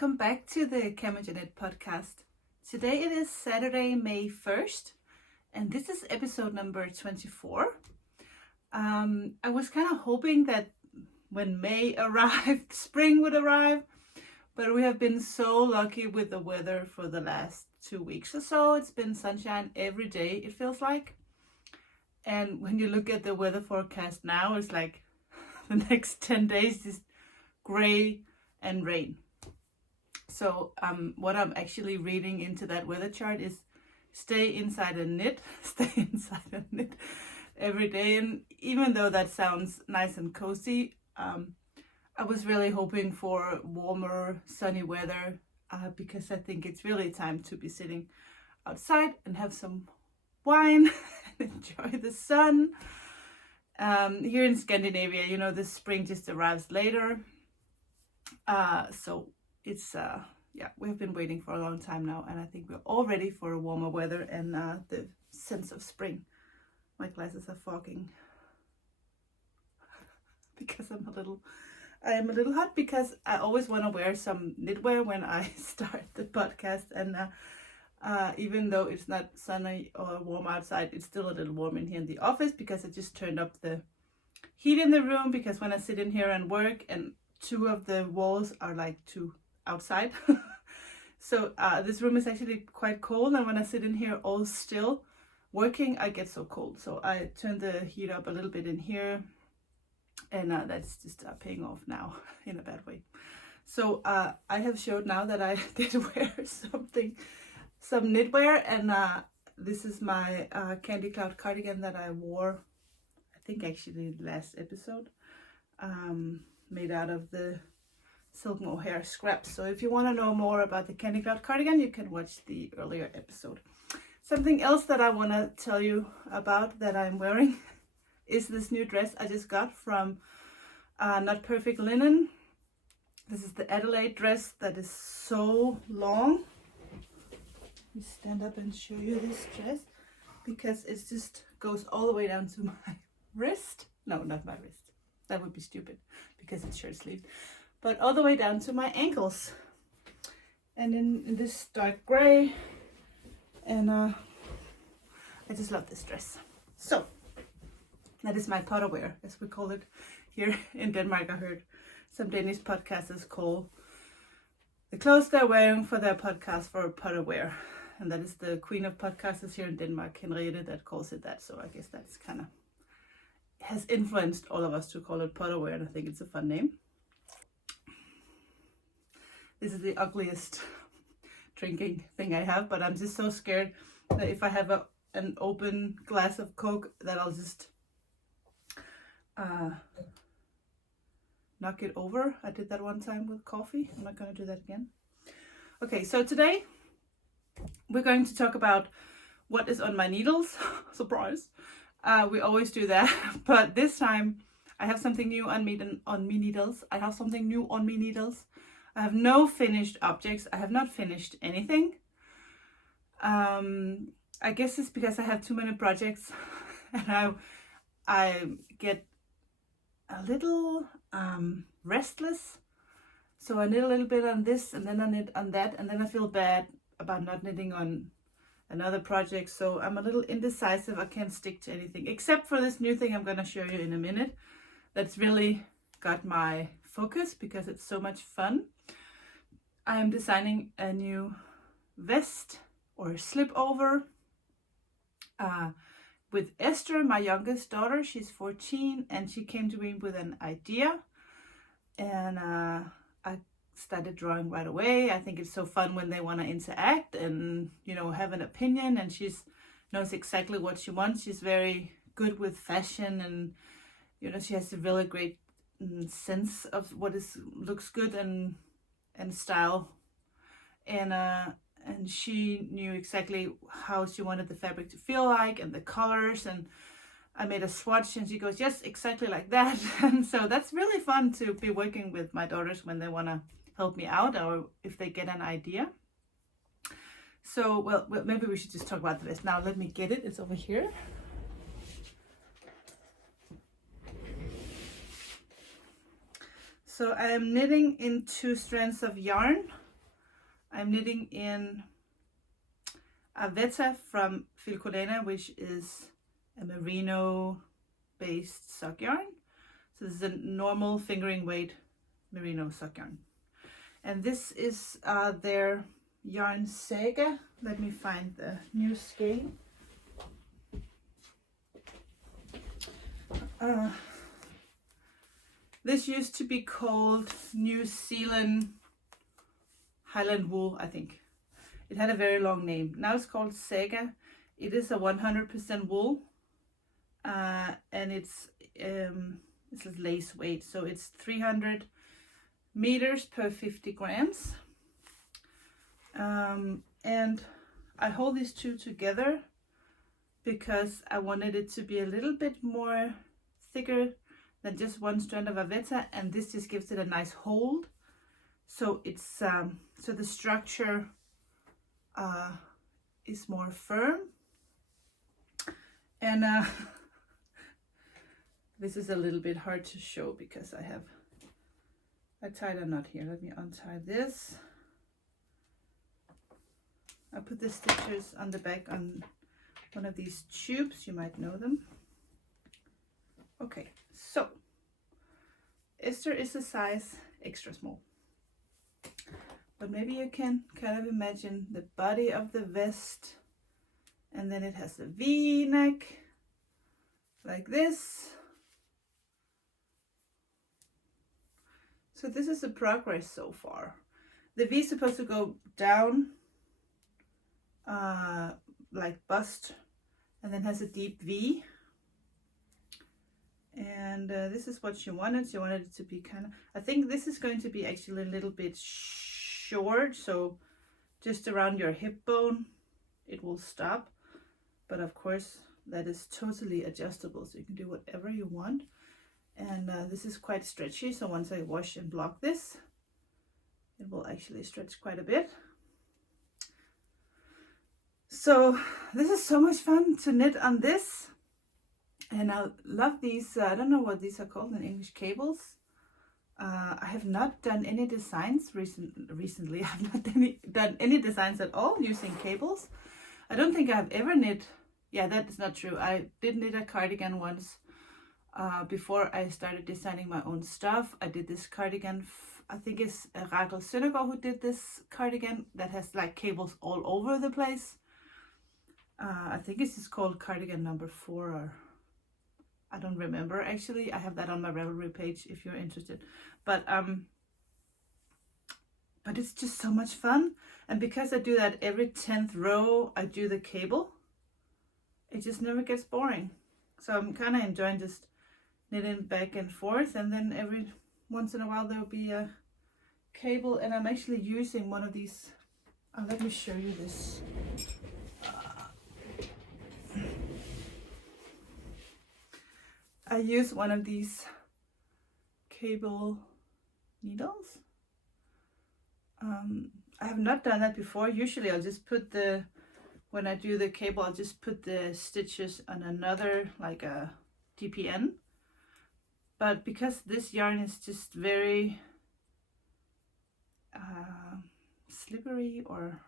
welcome back to the CamijoKnit podcast. Today it is Saturday, May 1st, and this is episode number 24. I was kind of hoping that when May arrived, spring would arrive, but we have been so lucky with the weather for the last 2 weeks or so. It's been sunshine every day, it feels like. And when you look at the weather forecast now, it's like the next 10 days is gray and rain. So what I'm actually reading into that weather chart is stay inside and knit, stay inside and knit every day. And even though that sounds nice and cozy, I was really hoping for warmer, sunny weather because I think it's really time to be sitting outside and have some wine and enjoy the sun. Here in Scandinavia, you know, the spring just arrives later. So it's, we've been waiting for a long time now, and I think we're all ready for warmer weather and the sense of spring. My glasses are fogging because I am a little hot because I always want to wear some knitwear when I start the podcast, and even though it's not sunny or warm outside, it's still a little warm in here in the office because I just turned up the heat in the room, because when I sit in here and work, and two of the walls are like to outside. So this room is actually quite cold, and when I sit in here all still working, I get so cold. So I turned the heat up a little bit in here, and that's just paying off now in a bad way. So I have showed now that I did wear some knitwear, and this is my Candy Cloud cardigan that I wore, I think actually last episode, made out of the silk mohair scraps. So if you want to know more about the Candy Cloud cardigan, you can watch the earlier episode. Something else that I want to tell you about that I'm wearing is this new dress I just got from Not Perfect Linen. This is the Adelaide dress that is so long. Let me stand up and show you this dress, because it just goes all the way down to my wrist. No, not my wrist. That would be stupid because it's shirt sleeve. But all the way down to my ankles. And in this dark gray. And I just love this dress. So that is my potterwear, as we call it here in Denmark. I heard some Danish podcasters call the clothes they're wearing for their podcast for potterwear. And that is the queen of podcasters here in Denmark, Henriette, that calls it that. So I guess that's kind of has influenced all of us to call it potterwear, and I think it's a fun name. This is the ugliest drinking thing I have, but I'm just so scared that if I have an open glass of Coke, that I'll just knock it over. I did that one time with coffee. I'm not going to do that again. Okay, so today we're going to talk about what is on my needles. Surprise. We always do that, but this time I have something new on me needles. I have something new on me needles. I have no finished objects. I have not finished anything. I guess it's because I have too many projects, and I get a little restless. So I knit a little bit on this, and then I knit on that, and then I feel bad about not knitting on another project. So I'm a little indecisive. I can't stick to anything except for this new thing I'm going to show you in a minute. That's really got my focus because it's so much fun. I am designing a new vest or slip over with Esther, my youngest daughter. She's 14, and she came to me with an idea, and I started drawing right away. I think it's so fun when they want to interact and, you know, have an opinion, and she knows exactly what she wants. She's very good with fashion, and, you know, she has a really great sense of what looks good and style, and she knew exactly how she wanted the fabric to feel like and the colors, and I made a swatch and she goes, yes, exactly like that. And so that's really fun to be working with my daughters when they want to help me out, or if they get an idea. So, well, maybe we should just talk about this. Now let me get it. It's over here. So I am knitting in 2 strands of yarn. I'm knitting in a Veta from Filcolena, which is a merino based sock yarn. So this is a normal fingering weight merino sock yarn. And this is their yarn Saga. Let me find the new skein. This used to be called New Zealand Highland Wool, I think. It had a very long name. Now it's called Saga. It is a 100% wool, and it's a lace weight, so it's 300 meters per 50 grams. And I hold these two together because I wanted it to be a little bit more thicker than just one strand of Avetta, and this just gives it a nice hold. So it's so the structure is more firm. And this is a little bit hard to show because I tied a knot here. Let me untie this. I put the stitches on the back on one of these tubes. You might know them. Okay, so Esther is a size extra small. But maybe you can kind of imagine the body of the vest, and then it has a V-neck like this. So this is the progress so far. The V is supposed to go down like bust, and then has a deep V. And this is what she wanted. She wanted it to be kind of, I think this is going to be actually a little bit short, so just around your hip bone it will stop, but of course that is totally adjustable, so you can do whatever you want. And this is quite stretchy, so once I wash and block this, it will actually stretch quite a bit. So this is so much fun to knit on this, and I love these, I don't know what these are called in English, cables. I have not done any designs recently. I have not done any designs at all using cables. I don't think I've ever knit, yeah, that is not true. I did knit a cardigan once before I started designing my own stuff. I did this cardigan, I think it's Rakel Søndergaard who did this cardigan that has like cables all over the place. I think it's just called cardigan number 4, or I don't remember actually. I have that on my Ravelry page if you're interested. But it's just so much fun. And because I do that every 10th row, I do the cable, it just never gets boring. So I'm kind of enjoying just knitting back and forth, and then every once in a while there'll be a cable, and I'm actually using one of these. Let me show you this. I use one of these cable needles. I have not done that before. Usually I'll just put when I do the cable, I'll just put the stitches on another, like a DPN. But because this yarn is just very slippery, or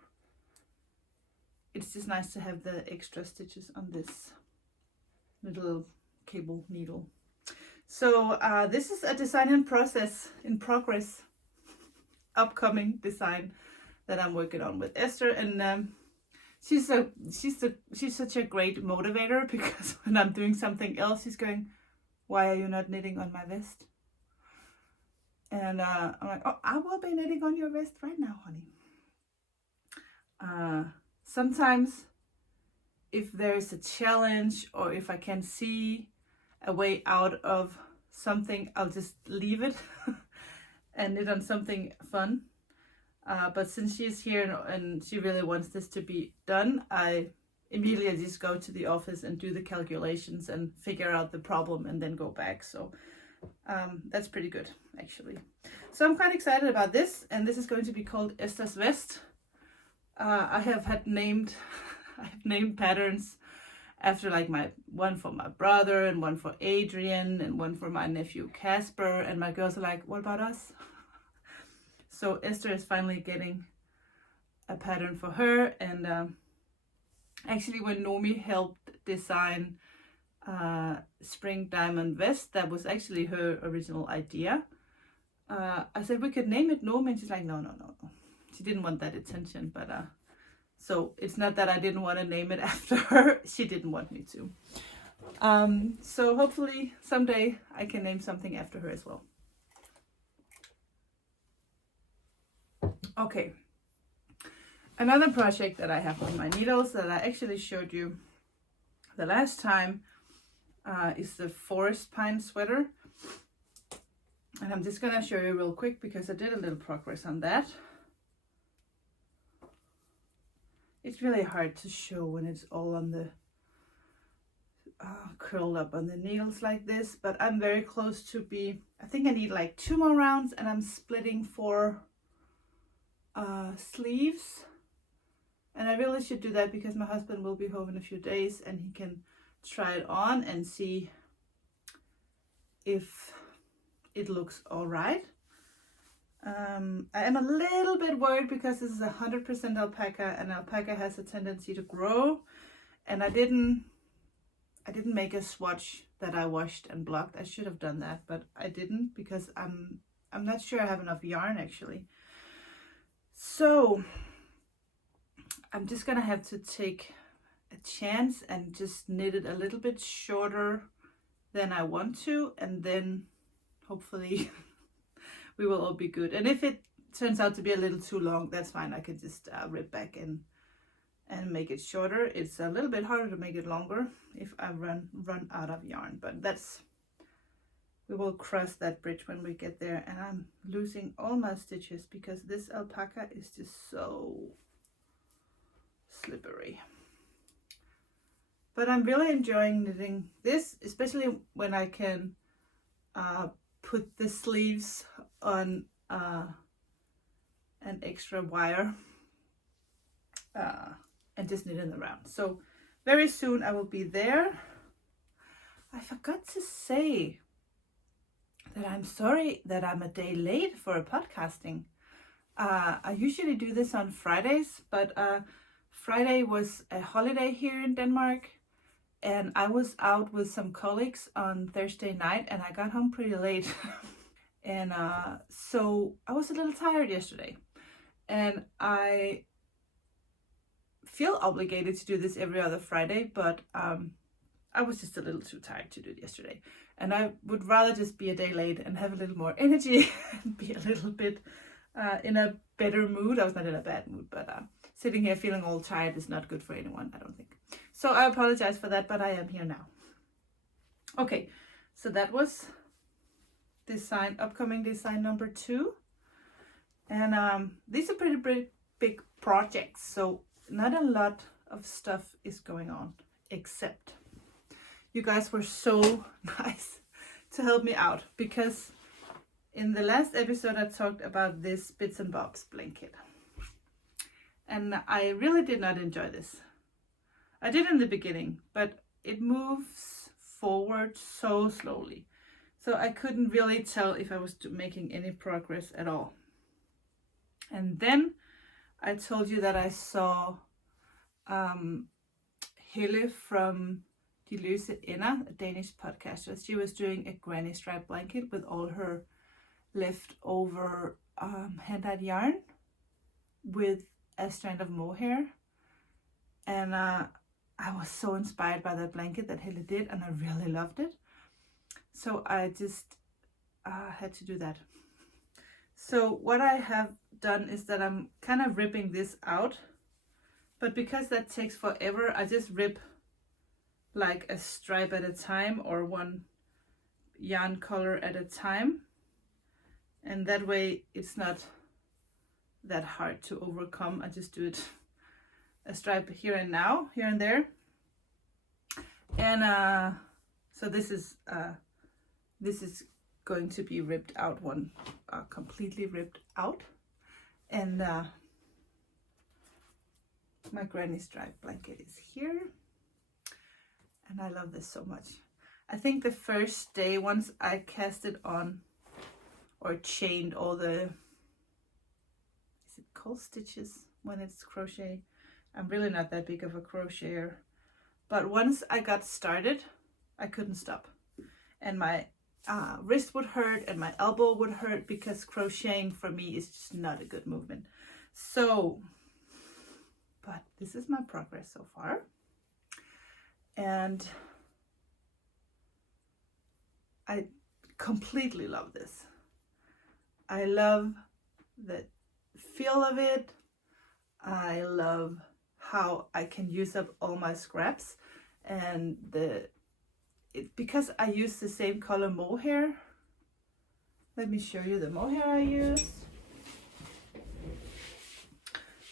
it's just nice to have the extra stitches on this little cable needle. So this is a design in progress, upcoming design that I'm working on with Esther, and she's such a great motivator, because when I'm doing something else, she's going, "Why are you not knitting on my vest?" And I'm like, "Oh, I will be knitting on your vest right now, honey." Sometimes if there's a challenge, or if I can see a way out of something, I'll just leave it and knit on something fun. But since she's here and she really wants this to be done, I immediately just go to the office and do the calculations and figure out the problem and then go back. So that's pretty good, actually. So I'm quite excited about this, and this is going to be called Esther's Vest. I have named patterns after, like, one for my brother, and one for Adrian, and one for my nephew Casper, and my girls are like, "What about us?" So Esther is finally getting a pattern for her. And actually when Nomi helped design Spring Diamond Vest, that was actually her original idea. I said we could name it Nomi, and she's like, no. She didn't want that attention, but so it's not that I didn't want to name it after her. She didn't want me to. So hopefully someday I can name something after her as well. Okay. Another project that I have on my needles that I actually showed you the last time is the forest pine sweater. And I'm just gonna show you real quick because I did a little progress on that. It's really hard to show when it's all on the curled up on the needles like this, but I'm very close to be, I think I need like 2 more rounds, and I'm splitting 4 sleeves. And I really should do that because my husband will be home in a few days and he can try it on and see if it looks all right. I am a little bit worried because this is 100% alpaca, and alpaca has a tendency to grow. And I didn't make a swatch that I washed and blocked. I should have done that, but I didn't because I'm not sure I have enough yarn actually. So I'm just gonna have to take a chance and just knit it a little bit shorter than I want to, and then hopefully we will all be good. And if it turns out to be a little too long, that's fine. I can just rip back and make it shorter. It's a little bit harder to make it longer if I run out of yarn, but we will cross that bridge when we get there. And I'm losing all my stitches because this alpaca is just so slippery. But I'm really enjoying knitting this, especially when I can put the sleeves on an extra wire and just knit in the round. So very soon I will be there. I forgot to say that I'm sorry that I'm a day late for a podcasting. I usually do this on Fridays, but Friday was a holiday here in Denmark, and I was out with some colleagues on Thursday night, and I got home pretty late. And so I was a little tired yesterday, and I feel obligated to do this every other Friday, but I was just a little too tired to do it yesterday. And I would rather just be a day late and have a little more energy and be a little bit in a better mood. I was not in a bad mood, but sitting here feeling all tired is not good for anyone, I don't think. So I apologize for that, but I am here now. Okay, so that was upcoming design number 2. And these are pretty big projects, so not a lot of stuff is going on, except you guys were so nice to help me out, because in the last episode I talked about this Bits and Bobs blanket, and I really did not enjoy this. I did in the beginning, but it moves forward so slowly, so I couldn't really tell if I was making any progress at all. And then I told you that I saw Helle from De Løse Ender, a Danish podcaster. She was doing a granny stripe blanket with all her leftover hand-dyed yarn with a strand of mohair. And I was so inspired by that blanket that Helle did, and I really loved it. So I just had to do that. So what I have done is that I'm kind of ripping this out, but because that takes forever, I just rip like a stripe at a time or one yarn color at a time, and that way it's not that hard to overcome. I just do it a stripe here and there, and so this is going to be ripped out, one completely ripped out, and my granny stripe blanket is here. And I love this so much. I think the first day, once I cast it on or chained all the, is it called stitches? when it's crochet. I'm really not that big of a crocheter, but once I got started, I couldn't stop, and my wrist would hurt and my elbow would hurt because crocheting for me is just not a good movement. So, but this is my progress so far, and I completely love this. I love the feel of it. I love how I can use up all my scraps, and because I use the same color mohair. Let me show you the mohair I use.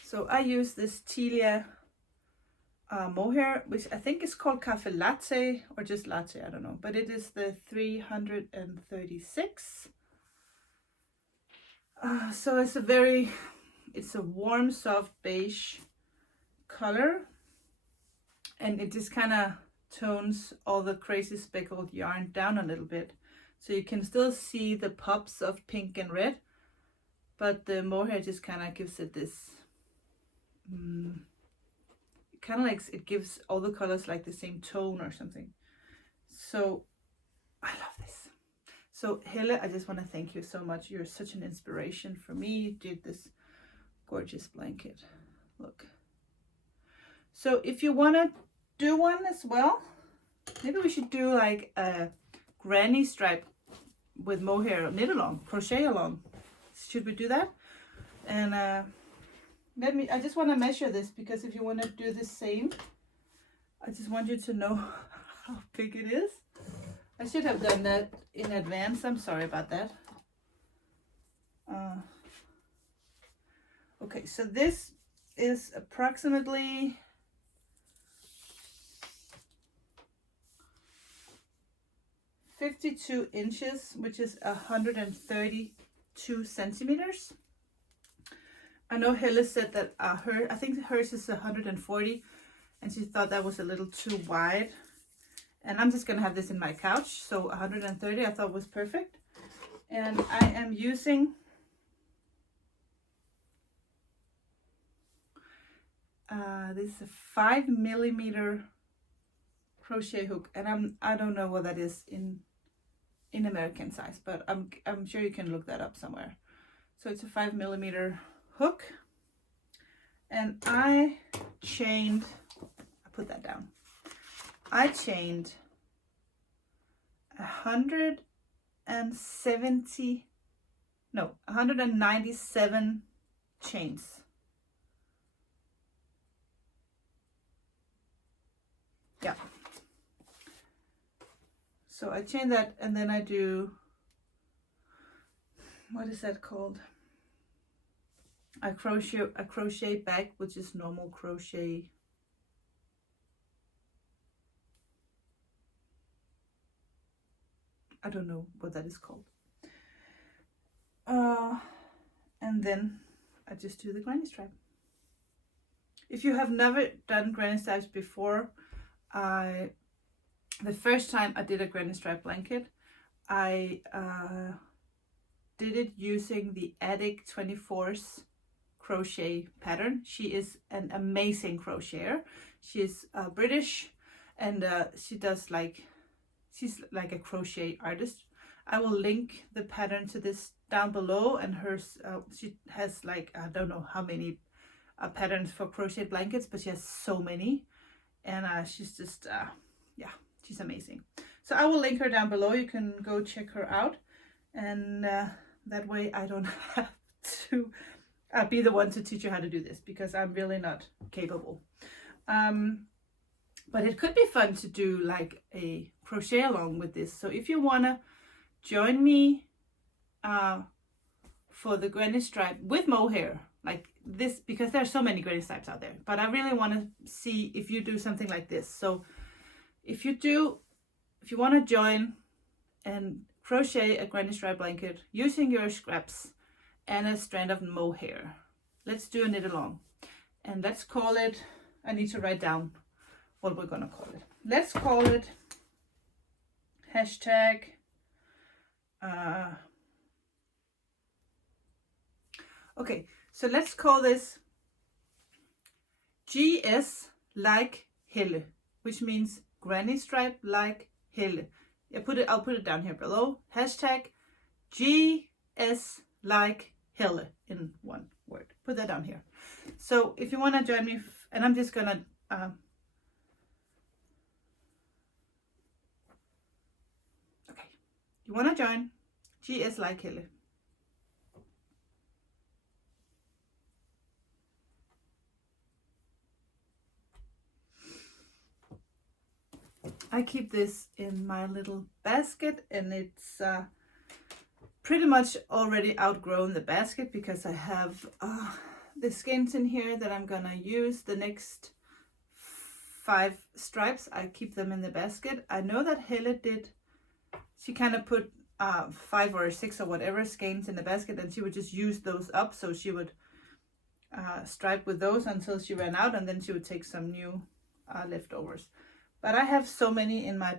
So I use this Telia mohair, which I think is called Cafe Latte or just Latte, I don't know, but it is the 336. So it's a warm, soft beige color, and it just kind of tones all the crazy speckled yarn down a little bit, so you can still see the pops of pink and red, but the mohair just kind of gives it this kind of like, it gives all the colors like the same tone or something. So I love this. So Helle, I just want to thank you so much. You're such an inspiration for me. You did this gorgeous blanket. Look. So if you want to do one as well, maybe we should do like a granny stripe with mohair, knit along, crochet along. Should we do that? And I just want to measure this, because if you want to do the same, I just want you to know how big it is. I should have done that in advance. I'm sorry about that. Okay, so this is approximately 52 inches, which is 132 centimeters. I know Helle said that I think hers is 140, and she thought that was a little too wide. And I'm just gonna have this in my couch, so 130 I thought was perfect. And I am using this is a 5mm crochet hook, and I don't know what that is in American size, but I'm sure you can look that up somewhere. So it's a 5mm hook, and I put that down. I chained 197 chains. Yeah. So I chain that, and then I do, what is that called? I crochet back, which is normal crochet. I don't know what that is called. And then I just do the granny stripe. If you have never done granny stripes before, the first time I did a granny stripe blanket, I did it using the Attic 24's crochet pattern. She is an amazing crocheter. She's British, and she's like a crochet artist. I will link the pattern to this down below, and hers she has like, I don't know how many patterns for crochet blankets, but she has so many, and she's just yeah, she's amazing. So I will link her down below. You can go check her out, and that way I don't have to be the one to teach you how to do this, because I'm really not capable. But it could be fun to do like a crochet along with this. So if you want to join me for the granny stripe with mohair like this, because there's so many granny stripes out there, but I really want to see if you do something like this. So if you want to join and crochet a granny stripe blanket using your scraps and a strand of mohair, let's do a knit along, and let's call it, I need to write down what we're gonna call it. Let's call it hashtag okay, so let's call this GS like Helle, which means granny stripe like Helle. I'll put it down here below. Hashtag GS like Helle in one word. Put that down here. So if you want to join me, and I'm just gonna okay, you want to join GS like Helle. I keep this in my little basket, and it's pretty much already outgrown the basket because I have the skeins in here that I'm gonna use the next 5 stripes. I keep them in the basket. I know that Helle did, she kind of put 5 or 6 or whatever skeins in the basket, and she would just use those up. So she would stripe with those until she ran out, and then she would take some new leftovers. But I have so many in my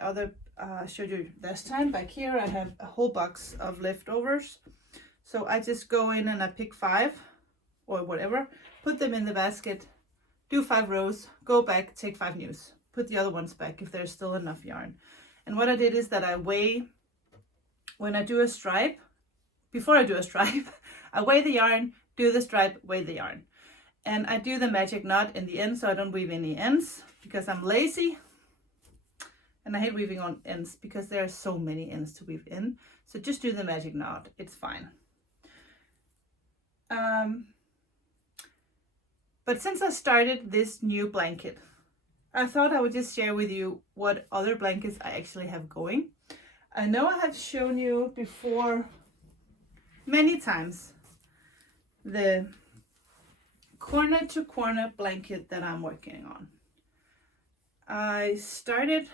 other, I showed you last time, back here I have a whole box of leftovers. So I just go in and I pick 5 or whatever, put them in the basket, do 5 rows, go back, take 5 news, put the other ones back if there's still enough yarn. And what I did is that I weigh, when I do a stripe, before I do a stripe, I weigh the yarn, do the stripe, weigh the yarn. And I do the magic knot in the end, so I don't weave any ends because I'm lazy. And I hate weaving on ends because there are so many ends to weave in. So just do the magic knot, it's fine. But since I started this new blanket, I thought I would just share with you what other blankets I actually have going. I know I have shown you before many times the corner to corner blanket that I'm working on. I started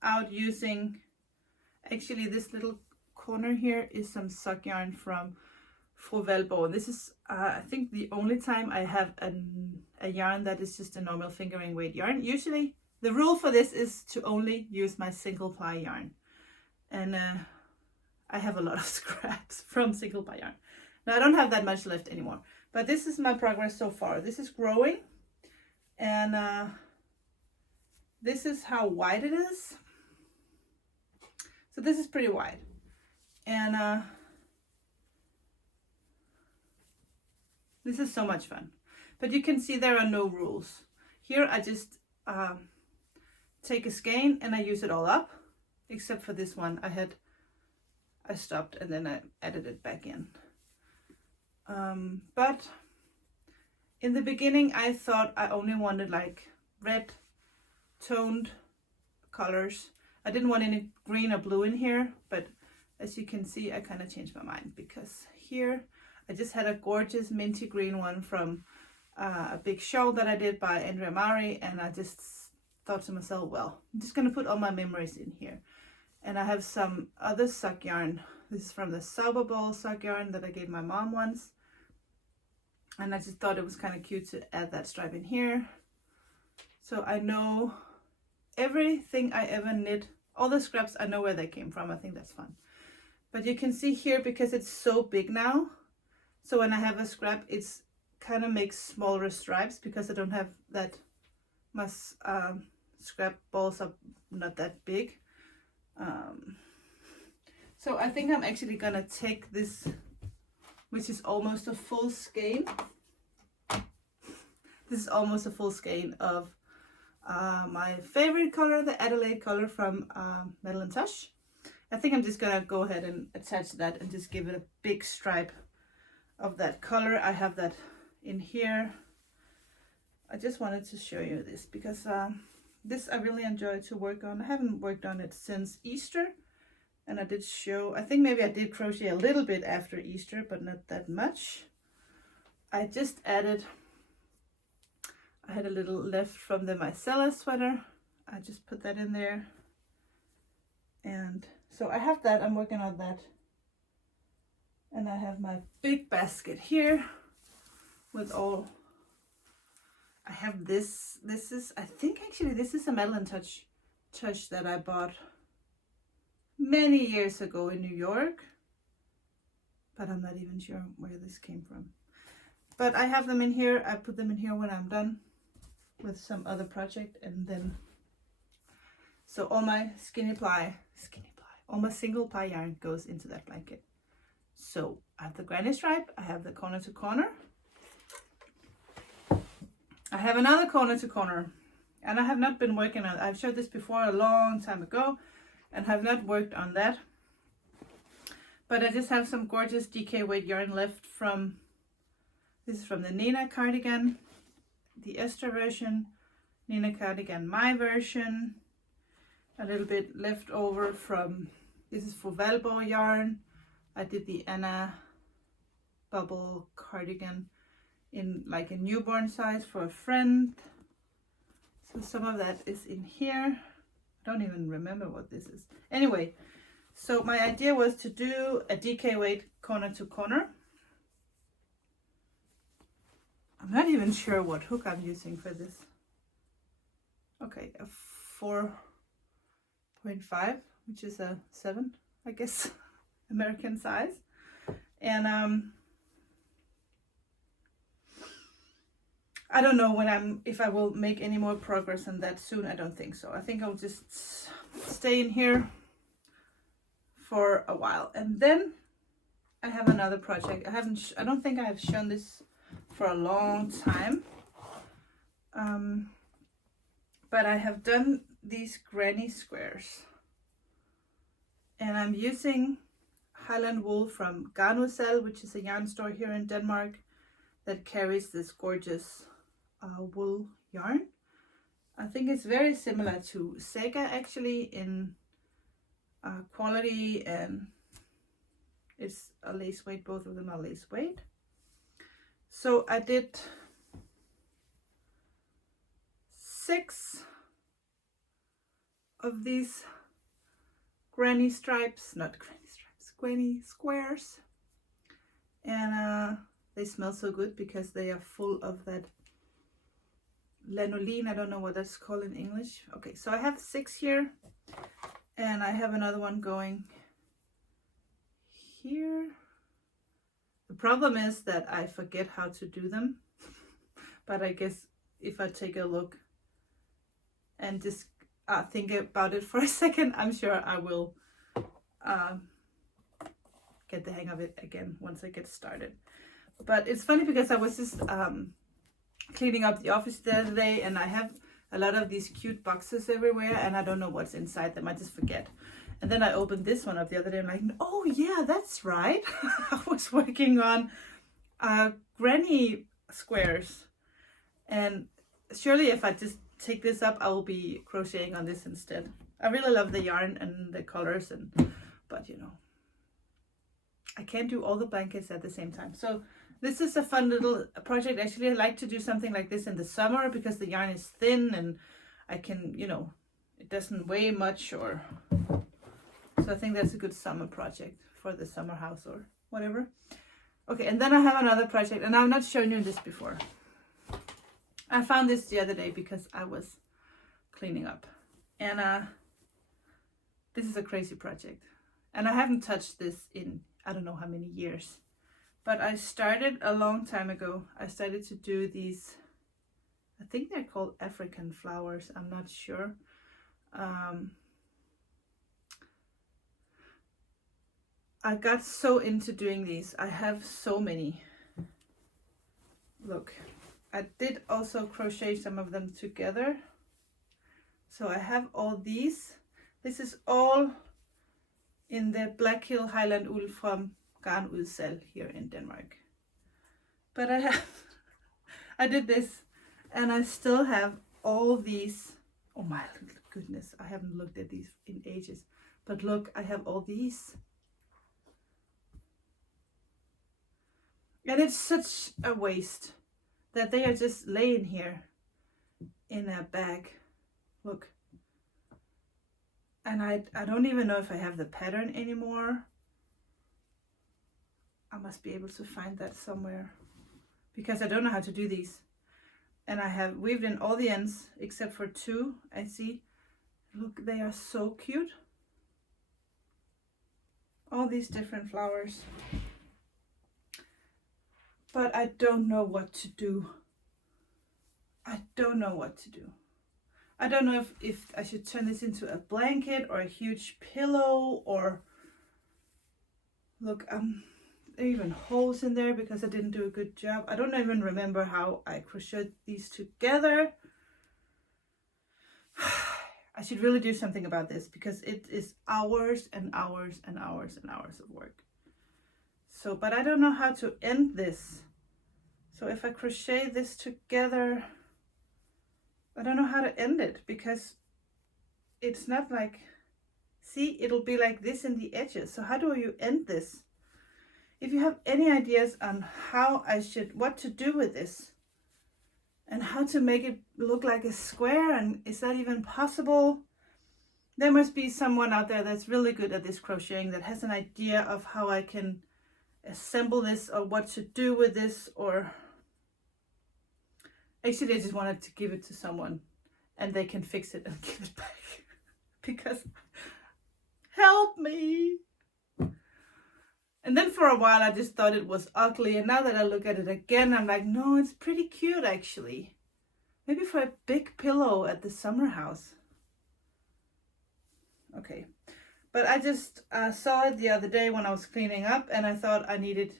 out using, actually this little corner here is some sock yarn from Ravelry, and this is I think the only time I have a yarn that is just a normal fingering weight yarn. Usually the rule for this is to only use my single ply yarn, and I have a lot of scraps from single ply yarn. Now I don't have that much left anymore, but this is my progress so far. This is growing, and this is how wide it is. So this is pretty wide, and this is so much fun. But you can see there are no rules. Here I just take a skein and I use it all up, except for this one. I stopped and then I added it back in. But in the beginning I thought I only wanted like red toned colors. I didn't want any green or blue in here, but as you can see I kind of changed my mind, because here I just had a gorgeous minty green one from a big show that I did by Andrea Mari, and I just thought to myself, well, I'm just gonna put all my memories in here. And I have some other sock yarn. This is from the Sauber Ball sock yarn that I gave my mom once, and I just thought it was kind of cute to add that stripe in here. So I know everything I ever knit, all the scraps, I know where they came from. I think that's fun. But you can see here, because it's so big now, so when I have a scrap, it's kind of makes smaller stripes because I don't have that much scrap balls are not that big. So I think I'm actually gonna take this, which is almost a full skein. This is almost a full skein of my favorite color, the Adelaide color from Metal and Touch. I think I'm just gonna go ahead and attach that and just give it a big stripe of that color. I have that in here. I just wanted to show you this because this I really enjoy to work on. I haven't worked on it since Easter, and I did show, I think maybe I did crochet a little bit after Easter, but not that much. I just added, I had a little left from the micellar sweater. I just put that in there, and so I have that. I'm working on that, and I have my big basket here with all, I have this is, I think actually this is a Metal and Touch that I bought many years ago in New York, but I'm not even sure where this came from. but I have them in here. I put them in here when I'm done with some other project, and then so all my all my single ply yarn goes into that blanket. So I have the granny stripe, I have the corner to corner, I have another corner to corner, and I have not been working on. I've showed this before a long time ago, and have not worked on that. But I just have some gorgeous DK weight yarn left from. This is from the Nina cardigan, the Esther version, Nina cardigan, my version. A little bit left over from. This is for Valborg yarn. I did the Anna bubble cardigan in like a newborn size for a friend. So some of that is in here. I don't even remember what this is. Anyway, so my idea was to do a DK weight corner to corner. I'm not even sure what hook I'm using for this. Okay, a 4.5, which is a 7, I guess, American size. And I don't know if I will make any more progress on that soon. I don't think so. I think I'll just stay in here for a while, and then I have another project. I don't think I have shown this for a long time, but I have done these granny squares, and I'm using Highland wool from Garnucel, which is a yarn store here in Denmark that carries this gorgeous wool yarn. I think it's very similar to Sega actually in quality, and it's a lace weight. Both of them are lace weight. So I did 6 of these granny stripes, not granny stripes, granny squares, and they smell so good because they are full of that lanolin. I don't know what that's called in English. Okay, so I have 6 here, and I have another one going here. The problem is that I forget how to do them, but I guess if I take a look and just think about it for a second, I'm sure I will get the hang of it again once I get started. But it's funny because I was just cleaning up the office the other day, and I have a lot of these cute boxes everywhere, and I don't know what's inside them. I just forget. And then I opened this one up the other day. I'm like, oh yeah, that's right. I was working on granny squares, and surely if I just take this up, I will be crocheting on this instead. I really love the yarn and the colors, but you know, I can't do all the blankets at the same time. So this is a fun little project. Actually, I like to do something like this in the summer because the yarn is thin and I can, you know, it doesn't weigh much, or so I think that's a good summer project for the summer house or whatever. Okay, and then I have another project, and I've not shown you this before. I found this the other day because I was cleaning up, and this is a crazy project, and I haven't touched this in I don't know how many years, but I started a long time ago. I started to do these, I think they're called African flowers, I'm not sure. I got so into doing these. I have so many. Look, I did also crochet some of them together. So I have all these. This is all in the Black Hill Highland wool from Garnucel here in Denmark. But I did this, and I still have all these. Oh my goodness, I haven't looked at these in ages. But look, I have all these. And it's such a waste that they are just laying here in a bag. Look. And I don't even know if I have the pattern anymore. I must be able to find that somewhere because I don't know how to do these. And I have weaved in all the ends except for 2. I see. Look, they are so cute. All these different flowers. but I don't know what to do. I don't know what to do. I don't know if I should turn this into a blanket or a huge pillow, or look, there are even holes in there because I didn't do a good job. I don't even remember how I crocheted these together. I should really do something about this because it is hours and hours and hours and hours of work. So, but I don't know how to end this. So if I crochet this together, I don't know how to end it because it's not like, see, it'll be like this in the edges. So how do you end this? If you have any ideas on how what to do with this and how to make it look like a square, and is that even possible? There must be someone out there that's really good at this crocheting that has an idea of how I can assemble this or what to do with this, or actually I just wanted to give it to someone and they can fix it and give it back because help me. And then for a while I just thought it was ugly, and now that I look at it again I'm like, no, it's pretty cute actually. Maybe for a big pillow at the summer house. Okay, but I just saw it the other day when I was cleaning up, and I thought I needed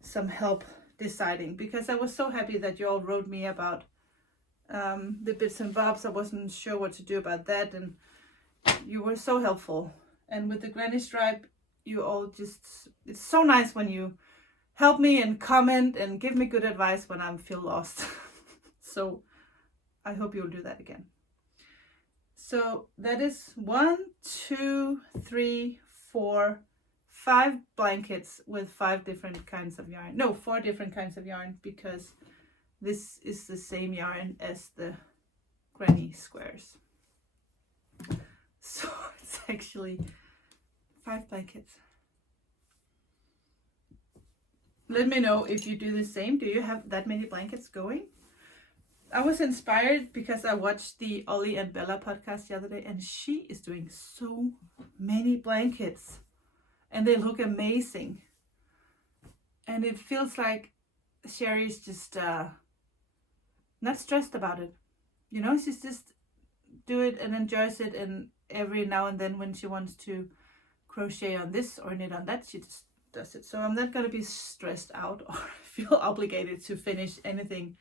some help deciding, because I was so happy that you all wrote me about the bits and bobs. I wasn't sure what to do about that, and you were so helpful. And with the granny stripe, you all just, it's so nice when you help me and comment and give me good advice when I feel lost. So I hope you'll do that again. So that is 1, 2, 3, 4, 5 blankets with 5 different kinds of yarn. No, 4 different kinds of yarn, because this is the same yarn as the granny squares. So it's actually 5 blankets. Let me know if you do the same. Do you have that many blankets going? I was inspired because I watched the Ollie and Bella podcast the other day, and she is doing so many blankets and they look amazing. And it feels like Sherry's just not stressed about it. You know, she's just do it and enjoys it, and every now and then when she wants to crochet on this or knit on that, she just does it. So I'm not going to be stressed out or feel obligated to finish anything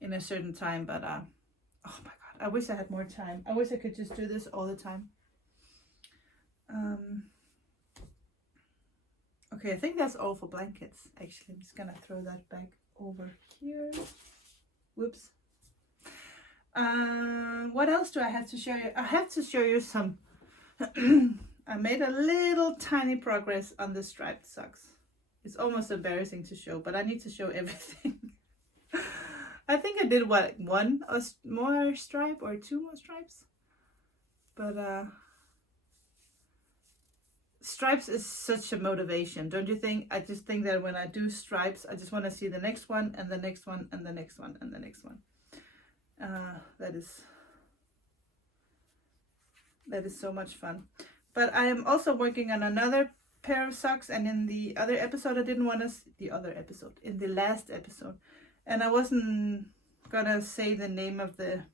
in a certain time. But oh my god, I wish I had more time. I wish I could just do this all the time. Okay, I think that's all for blankets. Actually, I'm just gonna throw that back over here. Whoops. What else do I have to show you? I have to show you some I made a little tiny progress on the striped socks. It's almost embarrassing to show, but I need to show everything. I think I did what, 1 more stripe or 2 more stripes, but stripes is such a motivation, don't you think? I just think that when I do stripes, I just want to see the next one and the next one and the next one and the next one. That is so much fun. But I am also working on another pair of socks, and in the other episode I didn't want to in the last episode, and I wasn't gonna say the name of the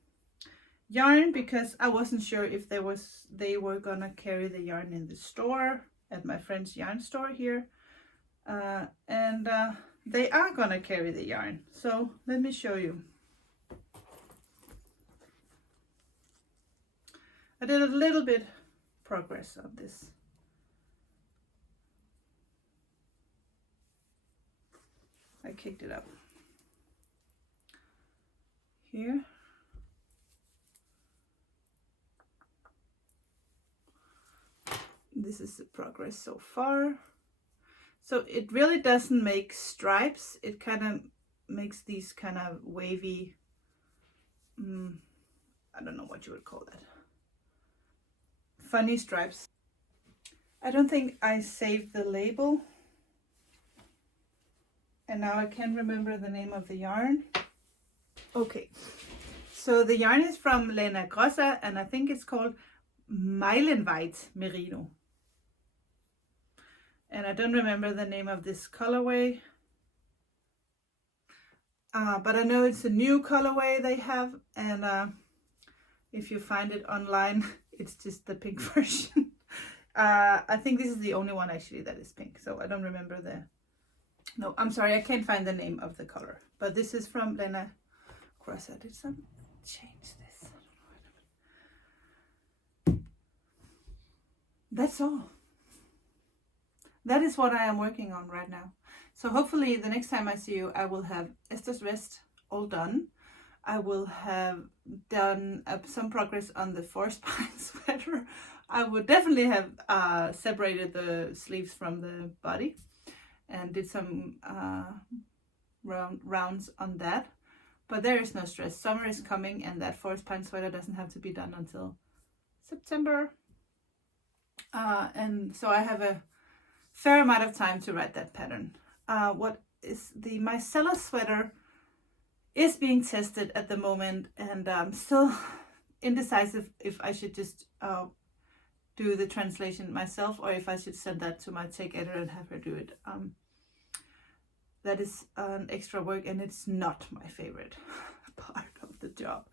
yarn because I wasn't sure if they were gonna carry the yarn in the store at my friend's yarn store here, and they are gonna carry the yarn. So let me show you. I did a little bit progress on this. I kicked it up here. This is the progress so far. So it really doesn't make stripes. It kind of makes these kind of wavy, I don't know what you would call that. Funny stripes. I don't think I saved the label. And now I can't remember the name of the yarn. Okay, so the yarn is from Lena Grossa, and I think it's called Meilenweit Merino. And I don't remember the name of this colorway. but I know it's a new colorway they have, and if you find it online, it's just the pink version. I think this is the only one actually that is pink, so I don't remember no, I'm sorry, I can't find the name of the color, but this is from Lena. Of course, I did some change this. That's all. That is what I am working on right now. So hopefully the next time I see you, I will have Esther's Rest all done. I will have done some progress on the forest pine sweater. I would definitely have separated the sleeves from the body and did some rounds on that. But there is no stress. Summer is coming, and that forest pine sweater doesn't have to be done until September. And so I have a fair amount of time to write that pattern. What is the micellar sweater is being tested at the moment, and I'm still indecisive if I should just do the translation myself or if I should send that to my tech editor and have her do it. That is an extra work, and it's not my favorite part of the job.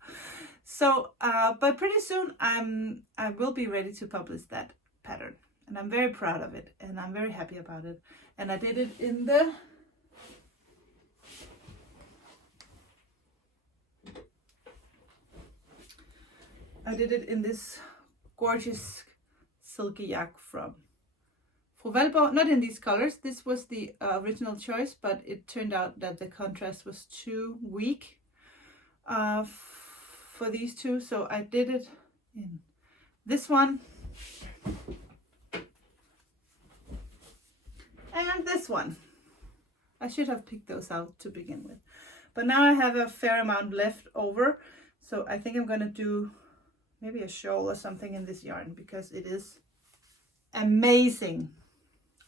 So, but pretty soon I will be ready to publish that pattern, and I'm very proud of it, and I'm very happy about it. And I did it in this gorgeous silky yak from Ravelry. Not in these colors. This was the original choice, but it turned out that the contrast was too weak for these two, so I did it in this one and this one. I should have picked those out to begin with, but now I have a fair amount left over, so I think I'm gonna do maybe a shawl or something in this yarn because it is amazing.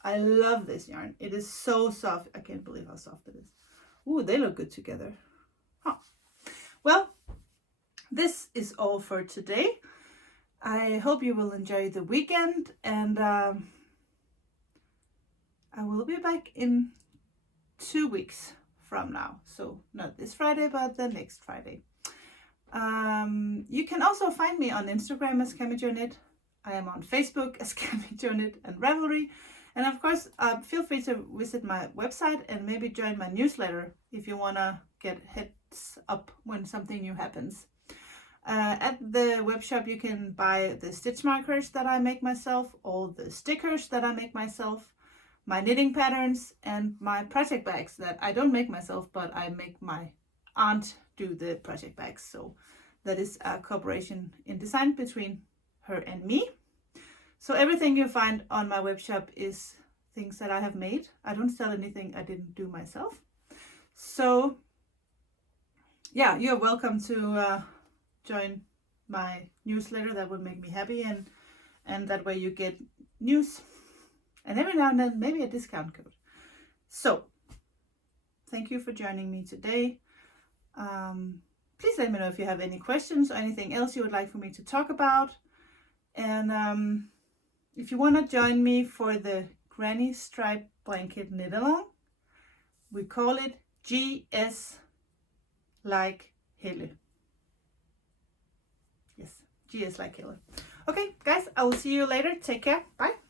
I love this yarn. It is so soft. I can't believe how soft it is. Ooh, they look good together. Huh. Well, this is all for today. I hope you will enjoy the weekend, and I will be back in 2 weeks from now. So not this Friday, but the next Friday. You can also find me on Instagram as CamijoKnit. I am on Facebook as CamijoKnit and Ravelry. And of course, feel free to visit my website and maybe join my newsletter if you want to get heads up when something new happens. At the web shop, you can buy the stitch markers that I make myself, all the stickers that I make myself, my knitting patterns, and my project bags that I don't make myself, but I make my aunt do the project bags. So that is a cooperation in design between her and me. So everything you find on my web shop is things that I have made. I don't sell anything I didn't do myself. So yeah, you're welcome to join my newsletter. That would make me happy, and that way you get news and every now and then maybe a discount code. So thank you for joining me today. Please let me know if you have any questions or anything else you would like for me to talk about. And if you want to join me for the Granny Stripe Blanket Knit Along, we call it GS like Helle. Yes, GS like Helle. Okay, guys, I will see you later. Take care. Bye.